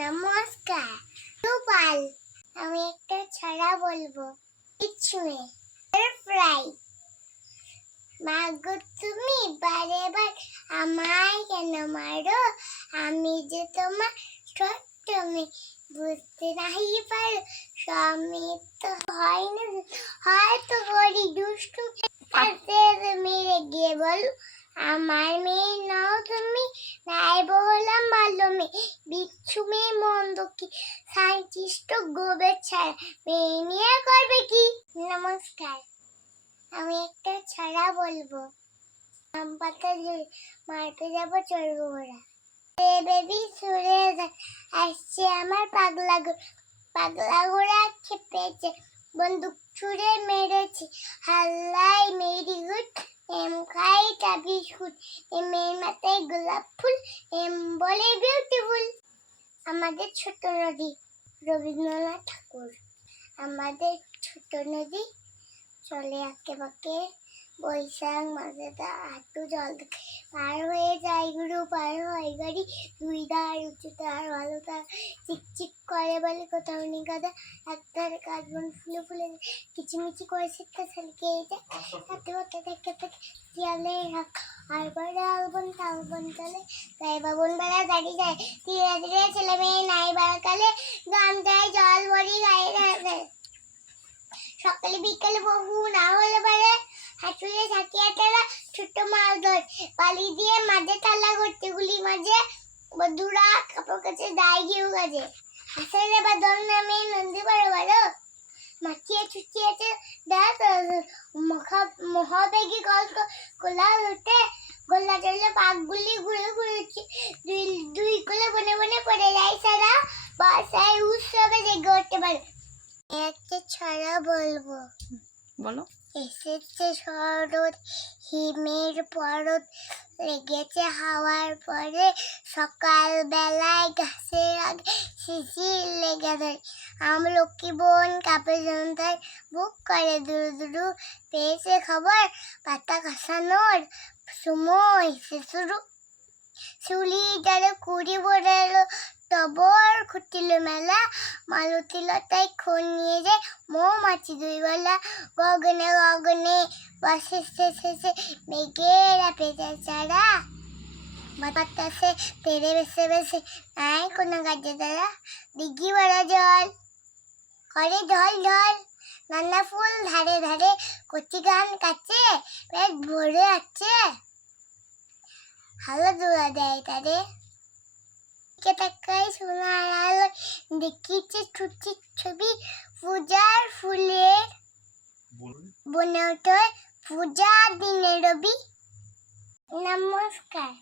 নমস্কার। গোপাল, আমি একটা ছড়া বলবো। ইচ্ছুয়ে ফ্রাই। মাগো তুমি বারে বার আমায় কেন মারো? আমি যে তোমার ছোট্ট মেয়ে, বুঝতে নাহি পারো। স্বামী তো হয় না, হয়তো করি দুষ্টু, মেরে গিয়ে বলো আমার মেয়ে নাও তুমি। নাই বললাম ভালো মেয়ে, বিচ্ছু মেয়ে মন্দ কি, সাইন্টিস্ট গোবের ছাড়া মেয়ে নিয়ে করবে কি? নমস্কার, আমি একটা ছড়া বলবো। আম পাতা মারতে যাবো চড়বো ঘোড়া, বেবি সুরে আসছে আমার পাগলা ঘোড়া খেপেছে, বন্দুক ছুড়ে মেরেছে, হাল্লাই মেরি গুড, এম খাই টা বিস্কুট, এমের মাথায় গোলাপ ফুল, এম বলে বিউটিফুল। আমাদের ছোট নদী, রবীন্দ্রনাথ ঠাকুর। আমাদের ছোট নদী চলে আঁকে বাঁকে, বৈশাখ মাসে তা হাঁটু জল দেখে, পার হয়ে যায় গুরু, পার হয় গাড়ি, দুই ধার উঁচু তার ভালো তার, চিকচিক করে বলে কোথাও নেই গাদা, একধারে কাশবন ফুলে ফুলে কিচিমিচি করে শীতটা সালকে যায়, হাতে হাতে থেকে থেকে শিয়ালে রাখ, আর পরে আলবন তালবন চলে, তাই বাবন বেলা দাঁড়িয়ে যায়, ধীরে ধীরে ছেলে মেয়ে নাই বাড়াকালে, গান যায় জল ভরি গায়ে গায়ে, সকালে বিকালে বহু না হলে পারে, হাঁটুলে সাকিয়া তারা ছোট্ট মাছ ধর, পালি দিয়ে মাঝে তালা করতে গুলি মাঝে, বধুরা কাপড় কাছে দায় ঘেউ গাছে, হাসলে বা দল নামে নন্দী বারো বারো, মাখিয়ে ছুটিয়েছে মহাবেগী গল্প কোলা উঠে, গোল্লা চললে পাকগুলি ঘুরে ঘুরে দুই কোলে বনে বনে পড়ে যায় সারা, বাসায় উৎসবে জেগে উঠতে পারে। একটা ছড়া বলবো। বলো। এসেছে শরৎ, হিমের পরত, লেগেছে হাওয়ার পরে, সকাল বেলায় গাছের আগে শিশির লেগে ধরে, আমলকি বন কাপে জনতায় বুক করে দুরু দুরু, পেয়েছে খবর পাতা খসানোর সময় সে শুরু, চুলি ডালে কুড়ি ভরে এলো, তবর খুঁটিল মেলা, মালতী লতায় খোল নিয়ে যায় মৌমাছি দুই বেলা, গগনে গগনে বসে শেষে মেঘেরা পেঁচা চারা, বাতাসে পেরে বেসে বেসে নাই কোনো গাছে তারা, দিঘি ভরা জল করে ঢল ঢল, নানা ফুল ধারে ধারে, কচি গান কাছে পেট ভরে আছে, হালো দোলা দেয় তারে, তাকাই সোনার আলো, দেখিছে ছুটির ছবি, পূজার ফুলের বনে ওঠে পূজা দিনে রবি। নমস্কার।